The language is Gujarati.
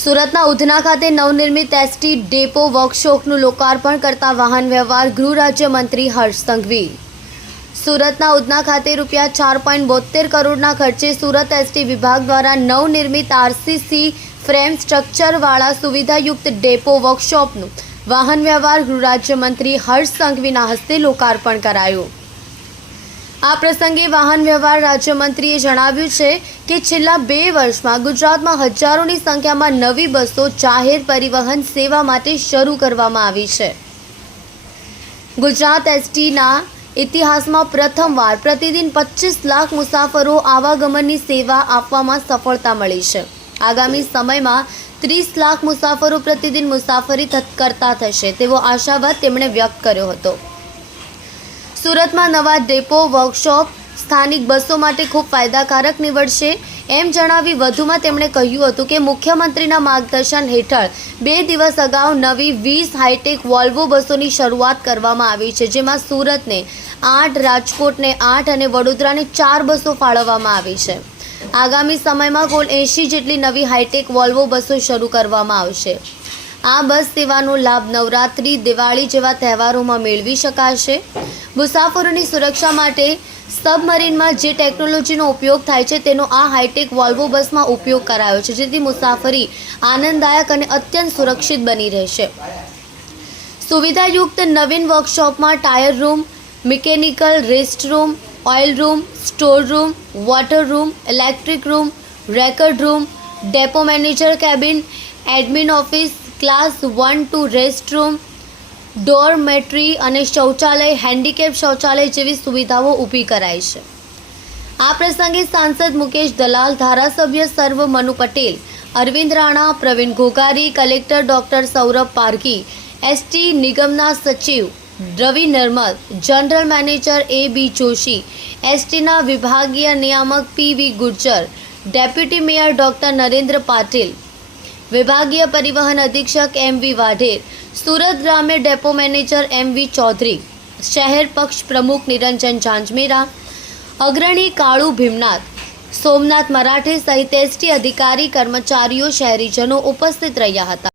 સુરતના ઉધના ખાતે નવનિર્મિત એસટી ડેપો વર્કશોપનું લોકાર્પણ કરતા વાહન વ્યવહાર ગૃહ રાજ્યમંત્રી હર્ષ સંઘવી. સુરતના ઉધના ખાતે રૂપિયા ચાર પોઈન્ટ બોતેર કરોડના ખર્ચે સુરત એસટી વિભાગ દ્વારા નવનિર્મિત આરસીસી ફ્રેમ સ્ટ્રક્ચરવાળા સુવિધાયુક્ત ડેપો વર્કશોપનું વાહન વ્યવહાર ગૃહ રાજ્યમંત્રી હર્ષ સંઘવીના હસ્તે લોકાર્પણ કરાયું. આ પ્રસંગે વાહન વ્યવહાર રાજ્યમંત્રીએ જણાવ્યું છે કે છેલ્લા બે વર્ષમાં ગુજરાતમાં હજારોની સંખ્યામાં નવી બસો જાહેર પરિવહન સેવા માટે શરૂ કરવામાં આવી છે. ગુજરાત એસટીના ઇતિહાસમાં પ્રથમવાર પ્રતિદિન પચીસ લાખ મુસાફરો આવાગમનની સેવા આપવામાં સફળતા મળી છે. આગામી સમયમાં ત્રીસ લાખ મુસાફરો પ્રતિદિન મુસાફરી કરતા થશે તેવો આશાવાદ તેમણે વ્યક્ત કર્યો હતો. સુરતમાં નવા ડેપો વર્કશોપ સ્થાનિક બસો માટે ખૂબ ફાયદાકારક નીવડશે એમ જણાવી વધુમાં તેમણે કહ્યું હતું કે મુખ્યમંત્રીના માર્ગદર્શન હેઠળ બે દિવસ અગાઉ નવી વીસ હાઈટેક વોલ્વો બસોની શરૂઆત કરવામાં આવી છે, જેમાં સુરતને આઠ, રાજકોટને આઠ અને વડોદરાને ચાર બસો ફાળવવામાં આવી છે. આગામી સમયમાં કુલ એંશી જેટલી નવી હાઈટેક વોલ્વો બસો શરૂ કરવામાં આવશે. આ બસ સેવાનો લાભ નવરાત્રિ, દિવાળી જેવા તહેવારોમાં મેળવી શકાશે. મુસાફરોની સુરક્ષા માટે સબમરીનમાં જે ટેકનોલોજીનો ઉપયોગ થાય છે, તેનો આ હાઈટેક વોલ્વો બસમાં ઉપયોગ કરાયો છે, જેથી મુસાફરી આનંદદાયક અને અત્યંત સુરક્ષિત બની રહેશે. સુવિધાયુક્ત નવીન વર્કશોપમાં tyre room, mechanical rest room, oil room, store room, water room, electric room, record room, depot manager cabin, admin office, class one two rest room dormitory અને શૌચાલય, હેન્ડીકેપ શૌચાલય જેવી સુવિધાઓ ઊભી કરાઈ છે. આ પ્રસંગે સાંસદ મુકેશ દલાલ, ધારાસભ્ય સર્વ Manu Patel, Arvind Rana, Pravin Ghoghari, collector doctor Saurabh Parki ST નિગમના સચિવ Ravi Narmad general manager A B Joshi એસટીના વિભાગીય નિયામક P V Gurjar, deputy mayor doctor Narendra Patil વિભાગીય પરિવહન અધિક્ષક એમ વી વાઢેર, સુરત ગ્રામ્ય depot manager M V Chaudhari, શહેર પક્ષ પ્રમુખ નિરંજન ઝાંઝમેરા, અગ્રણી કાળુ ભીમનાથ, સોમનાથ મરાઠે સહિત એસટી અધિકારી કર્મચારીઓ શહેરીજનો ઉપસ્થિત રહ્યા હતા.